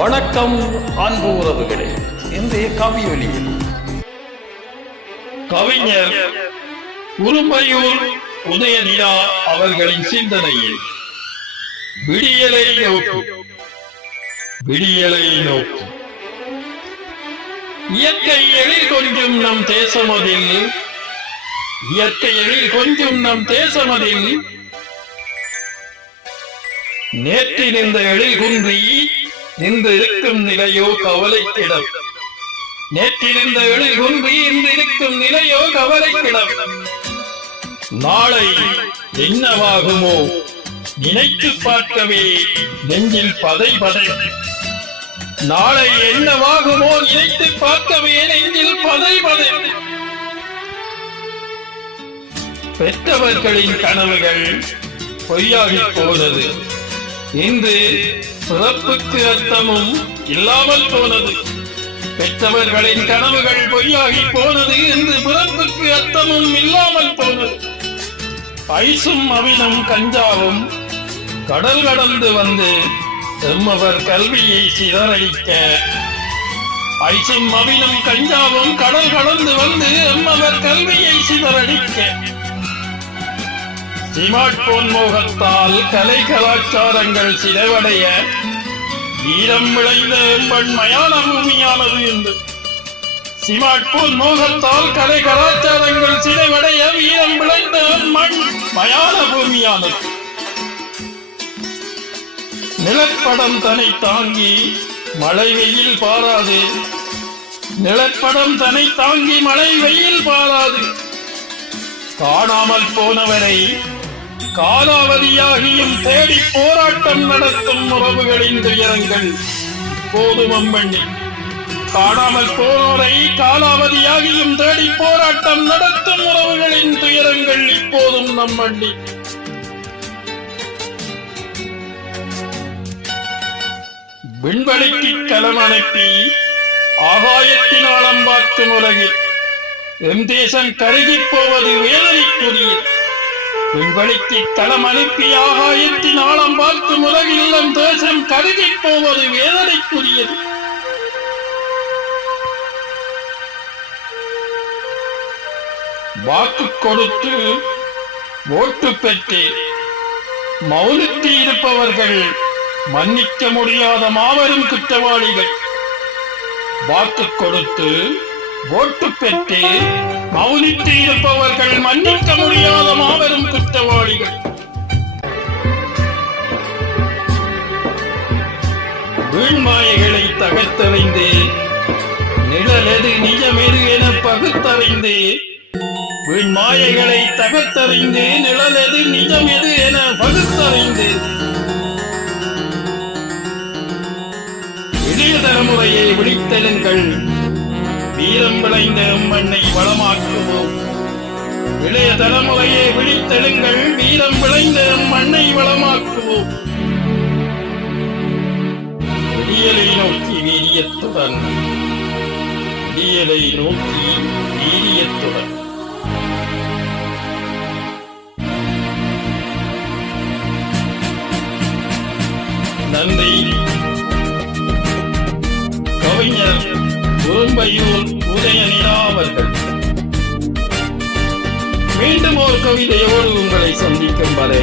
வணக்கம் அன்பு உறவுகளே. இன்றைய கவியொலியில் கவிஞர் உரும்பையூர் உதயநிலா அவர்களின் சிந்தனையில் விடியலை நோக்கி இயற்கை எழில் கொஞ்சும் நம் தேசமதில் நேற்றிருந்த எழில் குன்றி இன்று இருக்கும் நிலையோ கவலைக்கிடம். நாளை என்னவாகுமோ நினைத்து பார்க்கவே நெஞ்சில் பதை. பெற்றவர்களின் கனவுகள் பொய்யாகி போனது. இன்று பிறப்புக்கு அர்த்தமும் இல்லாமல் போனது. பெற்றவர்களின் கனவுகள் பொய்யாகி போனது. இன்று பிறப்புக்கு அர்த்தமும் இல்லாமல் போனது. ஐசும் அவினும் கஞ்சாவும் கடல் கடந்து வந்து எம்மவர் கல்வியை சிதறடிக்க. ஸ்மார்ட் போன் மோகத்தால் கலை கலாச்சாரங்கள் சிதைவடைய வீரம் விளைந்த எம்பன் மயான பூமியானது என்று. நிலப்படம் தன்னை தாங்கி மழை வெயில் பாராது. காணாமல் போனவரை காலாவதியாகியும் தேடி போராட்டம் நடத்தும் உறவுகளின் துயரங்கள் இப்போதும் அம்மண்ணி. காணாமல் போனோரை காலாவதியாகியும் தேடி போராட்டம் நடத்தும் உறவுகளின் துயரங்கள் இப்போதும் நம்மண்ணி. விண்வெளிக்கு களம் அனுப்பி ஆகாயத்தின் ஆழம் பார்க்கும் உலகில் எம் தேசம் கருகி போவது வேதனைக்குரிய. விண்வெளிக்கு களம் அனுப்பி ஆகாயத்தின் ஆழம் பார்க்கும் உலகில் நம் தேசம் கருகி போவது வேதனைக்குரியது. வாக்கு கொடுத்து ஓட்டு பெற்று மௌனித்து இருப்பவர்கள் மன்னிக்க முடியாத மாபெரும் குற்றவாளிகள். வாக்கு கொடுத்து ஓட்டு பெற்று மௌனித்து இருப்பவர்கள் மன்னிக்க முடியாத மாபெரும் குற்றவாளிகள். வீண்மாயைகளை தகர்த்தறிந்து நிழலெது நிஜமெது என பகுத்தறிந்து இளைய தலைமுறையை விழித்தெழுங்கள், வீரம் விளைந்த மண்ணை வளமாக்குவோம். விடியலை நோக்கி வீரியத்துடன் நன்றி. கவிஞர் உரும்பையூர் உதயநிலா அவர்கள். மீண்டும் ஒரு கவிதையோடு உங்களை சந்திக்கும் வரை